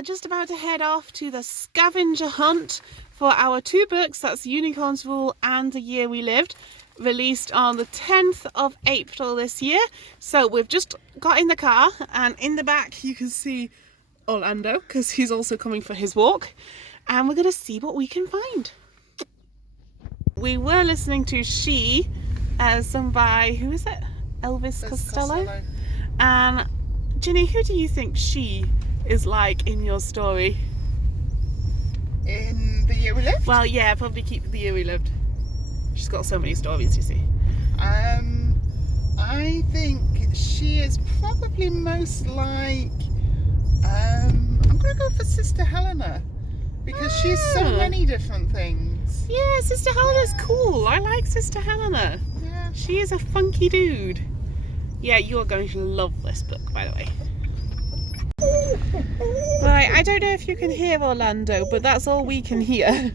are just about to head off to the scavenger hunt for our two books. That's Unicorn's Rule and The Year We Lived, released on the 10th of April this year. So we've just got in the car, and in the back you can see Orlando because he's also coming for his walk, and we're going to see what we can find. We were listening to She, sung by, who is it? Elvis Costello. And Ginny, who do you think She is like in your story? In The Year We Lived? Well, yeah, probably keep The Year We Lived. She's got so many stories, you see. I think she is probably most like, I'm going to go for Sister Helena, because she's so many different things. Yeah, Sister Helena's cool. I like Sister Helena. Yeah. She is a funky dude. Yeah, you're going to love this book, by the way. Right, I don't know if you can hear Orlando, but that's all we can hear.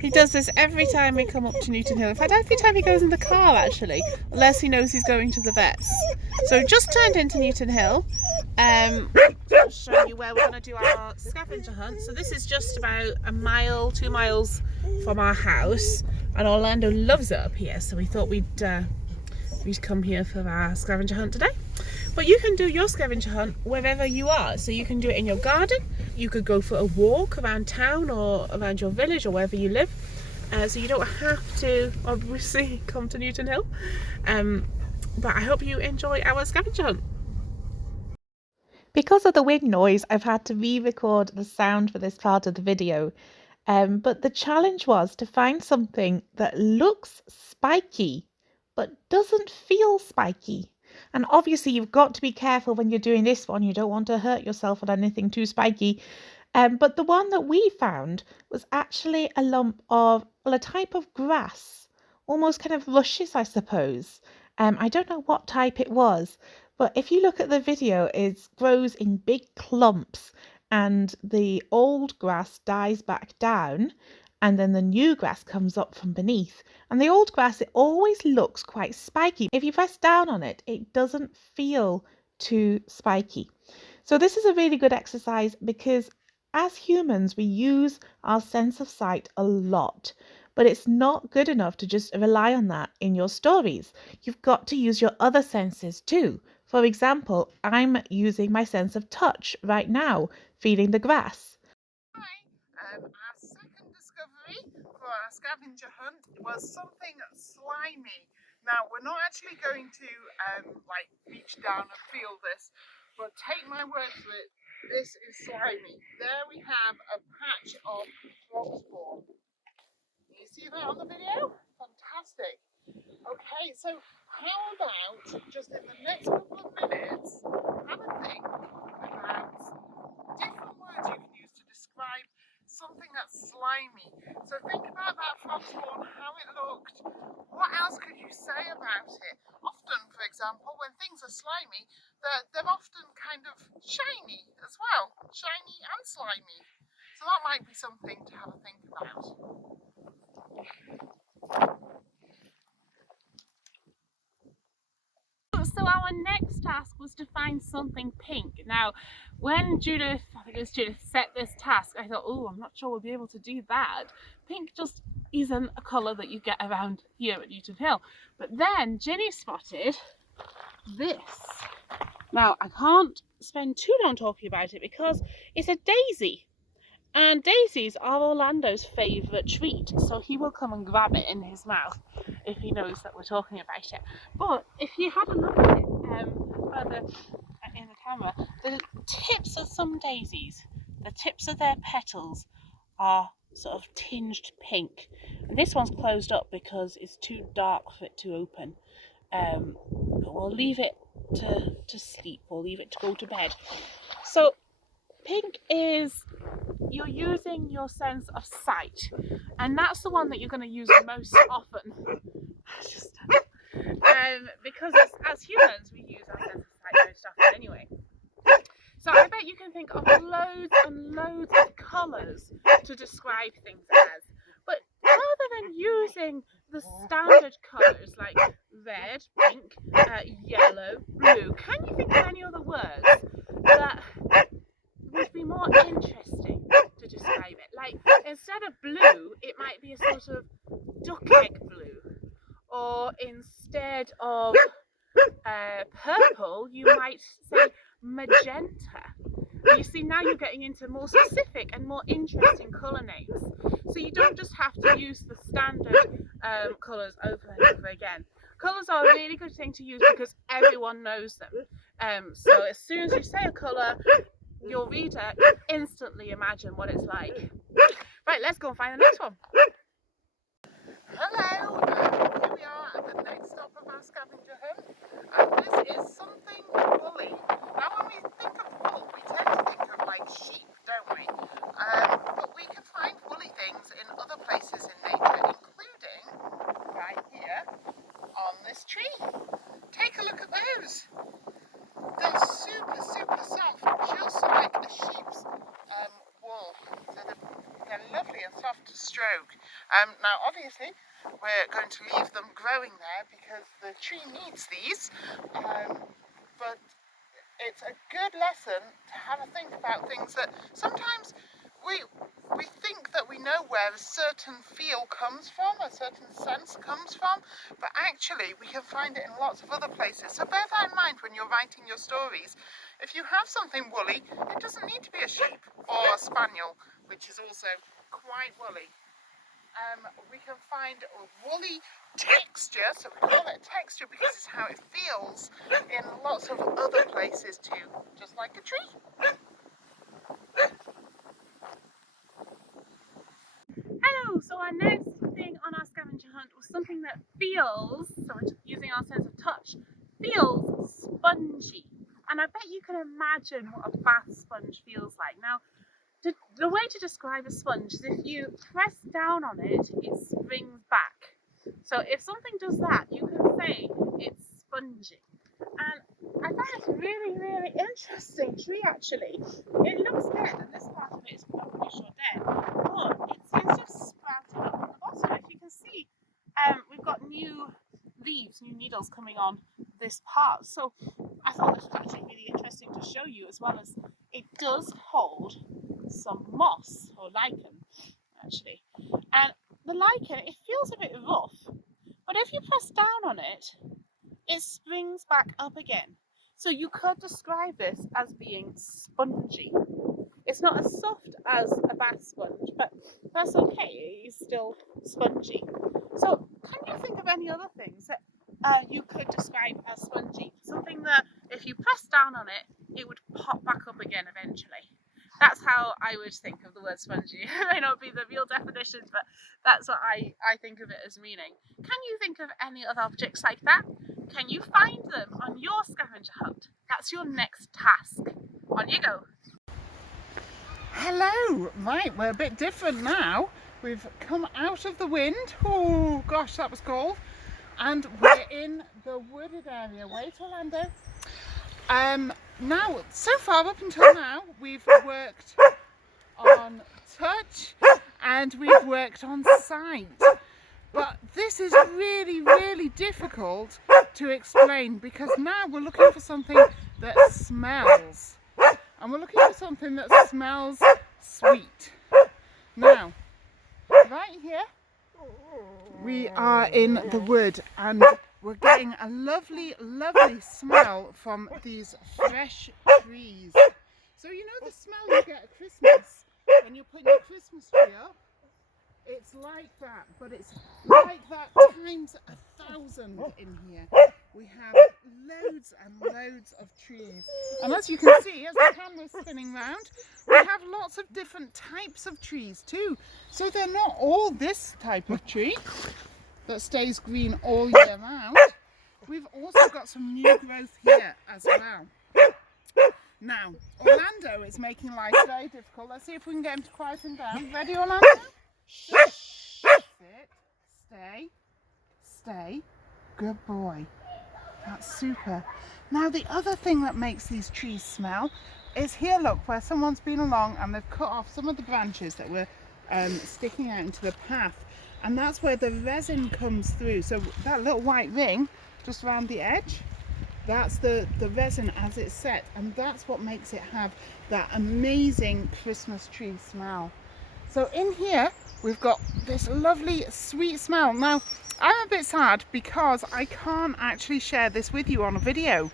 He does this every time we come up to Newton Hill. In fact, every time he goes in the car, actually, unless he knows he's going to the vets. So we've just turned into Newton Hill. I'll show you where we're going to do our scavenger hunt. So this is just about 2 miles from our house, and Orlando loves it up here, so we thought we'd come here for our scavenger hunt today. But you can do your scavenger hunt wherever you are. So you can do it in your garden, you could go for a walk around town or around your village or wherever you live. So you don't have to obviously come to Newton Hill. But I hope you enjoy our scavenger hunt. Because of the wind noise, I've had to re-record the sound for this part of the video. But the challenge was to find something that looks spiky but doesn't feel spiky. And obviously you've got to be careful when you're doing this one. You don't want to hurt yourself on anything too spiky. But the one that we found was actually a lump of, well, a type of grass, almost kind of rushes, I suppose. I don't know what type it was, but if you look at the video, it grows in big clumps, and the old grass dies back down, and then the new grass comes up from beneath. And the old grass, it always looks quite spiky. If you press down on it, it doesn't feel too spiky. So this is a really good exercise, because as humans, we use our sense of sight a lot, but it's not good enough to just rely on that in your stories. You've got to use your other senses too. For example, I'm using my sense of touch right now, feeling the grass. Our second discovery for our scavenger hunt was something slimy. Now, we're not actually going to reach down and feel this, but take my word for it, this is slimy. There we have a patch of frog spawn. You see that on the video? Fantastic. Okay, so how about just in the next couple of minutes have a think about different words you can use to describe something that's slimy. So think about that frog spawn, how it looked. What else could you say about it? Often, for example, when things are slimy, they're often kind of shiny as well. Shiny and slimy. So that might be something to have a think about. So our next task was to find something pink. Now, when Judith set this task, I thought, oh, I'm not sure we'll be able to do that. Pink just isn't a colour that you get around here at Newton Hill. But then Ginny spotted this. Now, I can't spend too long talking about it because it's a daisy. And daisies are Orlando's favourite treat, so he will come and grab it in his mouth if he knows that we're talking about it. But if you had a look at it further in the camera, the tips of some daisies, the tips of their petals are sort of tinged pink. And this one's closed up because it's too dark for it to open. But we'll leave it to sleep, we'll leave it to go to bed. So pink is, you're using your sense of sight, and that's the one that you're going to use most often. Because as humans, we use our sense of sight most often anyway. So I bet you can think of loads and loads of colours to describe things as. But rather than using the standard colours like red, pink, yellow, blue, can you think of any other words that would be more might say magenta. You see, now you're getting into more specific and more interesting colour names. So you don't just have to use the standard colours over and over again. Colours are a really good thing to use because everyone knows them. So as soon as you say a colour, your reader can instantly imagine what it's like. Right, let's go and find the next one. Hello, here we are at the next stop of our scavenger hunt, and this is something woolly. Now when we think of wool, we tend to think of like sheep, don't we? But we can find woolly things in other places in nature, including right here on this tree. Take a look at those. They're super, super soft, just like a sheep's wool. So they're lovely and soft to stroke. Now obviously we're going to leave them growing there because the tree needs these, but it's a good lesson to have a think about things that sometimes we think that we know where a certain feel comes from, a certain sense comes from, but actually we can find it in lots of other places. So bear that in mind when you're writing your stories. If you have something woolly, it doesn't need to be a sheep or a spaniel, which is also quite woolly. We can find a woolly texture, so we call it texture because it's how it feels in lots of other places too, just like a tree. Hello, so our next thing on our scavenger hunt was something that feels, so we're using our sense of touch, feels spongy. And I bet you can imagine what a bath sponge feels like. Now, the way to describe a sponge is if you press down on it, it springs back. So if something does that, you can say it's spongy. And I found it a really, really interesting tree actually. It looks dead, and this part of it is pretty sure dead, but it seems to have sprouted up at the bottom. If you can see, we've got new leaves, new needles coming on this part. So I thought this was actually really interesting to show you, as well as it does hold some moss or lichen actually, and the lichen, it feels a bit rough, but if you press down on it, it springs back up again. So you could describe this as being spongy. It's not as soft as a bath sponge, but that's okay, it is still spongy. So can you think of any other things that you could describe as spongy? Something that if you press down on it, it would pop back up again eventually. That's how I would think of the word spongy. It may not be the real definition, but that's what I think of it as meaning. Can you think of any other objects like that? Can you find them on your scavenger hunt? That's your next task. On you go. Hello, right, we're a bit different now. We've come out of the wind. Oh gosh, that was cold. And we're in the wooded area. Wait, Orlando. Now, so far up until now, we've worked on touch and we've worked on sight. But this is really, really difficult to explain because now we're looking for something that smells. And we're looking for something that smells sweet. Now, right here, we are in the wood and we're getting a lovely, lovely smell from these fresh trees. So you know the smell you get at Christmas when you're putting your Christmas tree up? It's like that, but it's like that times 1,000 in here. We have loads and loads of trees. And as you can see, as the camera's spinning round, we have lots of different types of trees too. So they're not all this type of tree that stays green all year round. We've also got some new growth here as well. Now, Orlando is making life very difficult. Let's see if we can get him to quieten down. Ready, Orlando? Shh. Sit. Stay. Stay. Good boy. That's super. Now, the other thing that makes these trees smell is here, look, where someone's been along and they've cut off some of the branches that were sticking out into the path. And that's where the resin comes through. So that little white ring just around the edge, that's the resin as it's set, and that's what makes it have that amazing Christmas tree smell. So in here we've got this lovely sweet smell. Now I'm a bit sad because I can't actually share this with you on a video,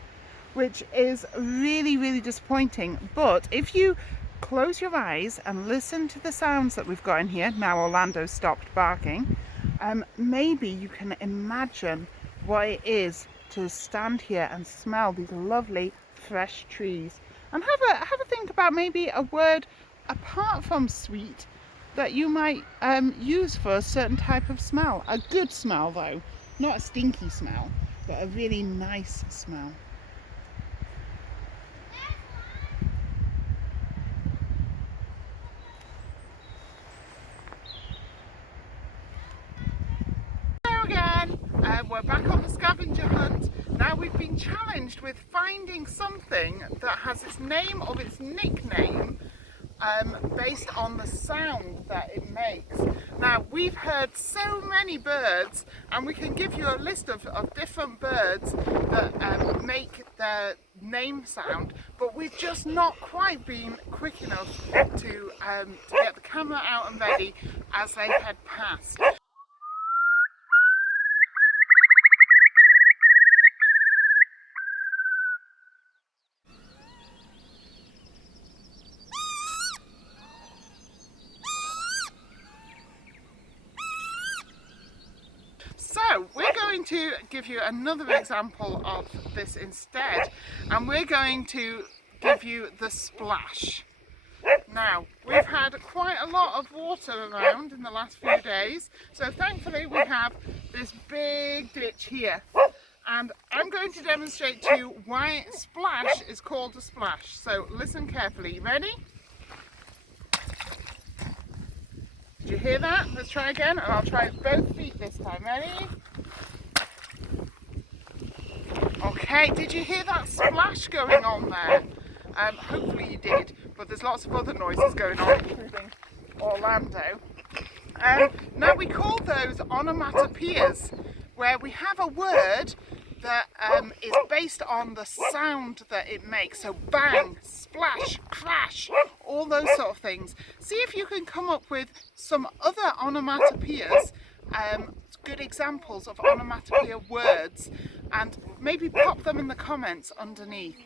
which is really, really disappointing. But if you close your eyes and listen to the sounds that we've got in here, now Orlando stopped barking, maybe you can imagine what it is to stand here and smell these lovely fresh trees, and have a think about maybe a word apart from sweet that you might use for a certain type of smell. A good smell though, not a stinky smell, but a really nice smell. Hello again, we're back on the scavenger hunt. Now we've been challenged with finding something that has its name or its nickname based on the sound that it makes. Now we've heard so many birds, and we can give you a list of different birds that make their name sound, but we've just not quite been quick enough to get the camera out and ready as they head past. So we're going to give you another example of this instead, and we're going to give you the splash. Now, we've had quite a lot of water around in the last few days, so thankfully we have this big ditch here, and I'm going to demonstrate to you why splash is called a splash. So listen carefully. You ready? Did you hear that? Let's try again, and I'll try both feet this time. Ready? Okay, did you hear that splash going on there? Hopefully you did, but there's lots of other noises going on, including Orlando. Now we call those onomatopoeias, where we have a word that is based on the sound that it makes. So bang, splash, crash, all those sort of things. See if you can come up with some other onomatopoeias, good examples of onomatopoeia words, and maybe pop them in the comments underneath.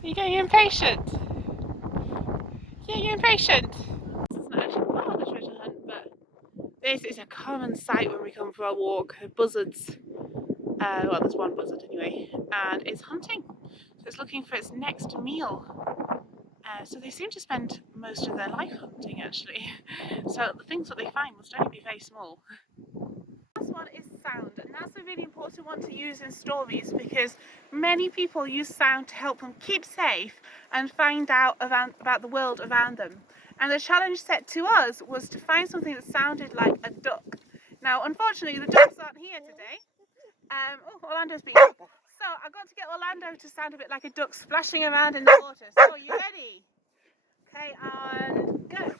You're getting impatient. Yeah, you're impatient. This isn't actually part of the treasure hunt, but this is a common sight when we come for a walk. Buzzards. Well, there's one buzzard anyway, and it's hunting. So it's looking for its next meal. So they seem to spend most of their life hunting, actually. So the things that they find must only be very small. The last one is sound, and that's a really important one to use in stories, because many people use sound to help them keep safe and find out about the world around them. And the challenge set to us was to find something that sounded like a duck. Now, unfortunately, the ducks aren't here today. Oh, Orlando's being up. So I've got to get Orlando to sound a bit like a duck splashing around in the water. So are you ready? Okay, and go.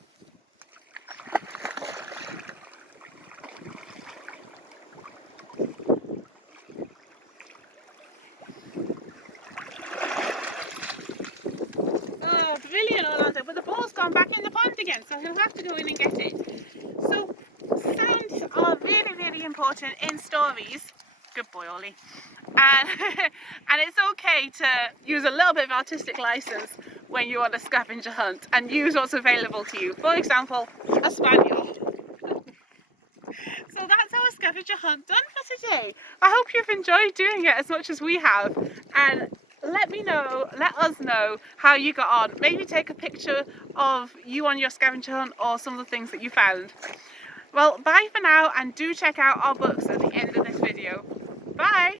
Oh, brilliant, Orlando. But the ball's gone back in the pond again, so he'll have to go in and get it. So sounds are really, really important in stories. Good boy, Ollie. And it's okay to use a little bit of artistic license when you're on a scavenger hunt and use what's available to you. For example, a spaniel. So that's our scavenger hunt done for today. I hope you've enjoyed doing it as much as we have, and let us know how you got on. Maybe take a picture of you on your scavenger hunt or some of the things that you found. Well, bye for now, and do check out our books at the end of this video. Bye!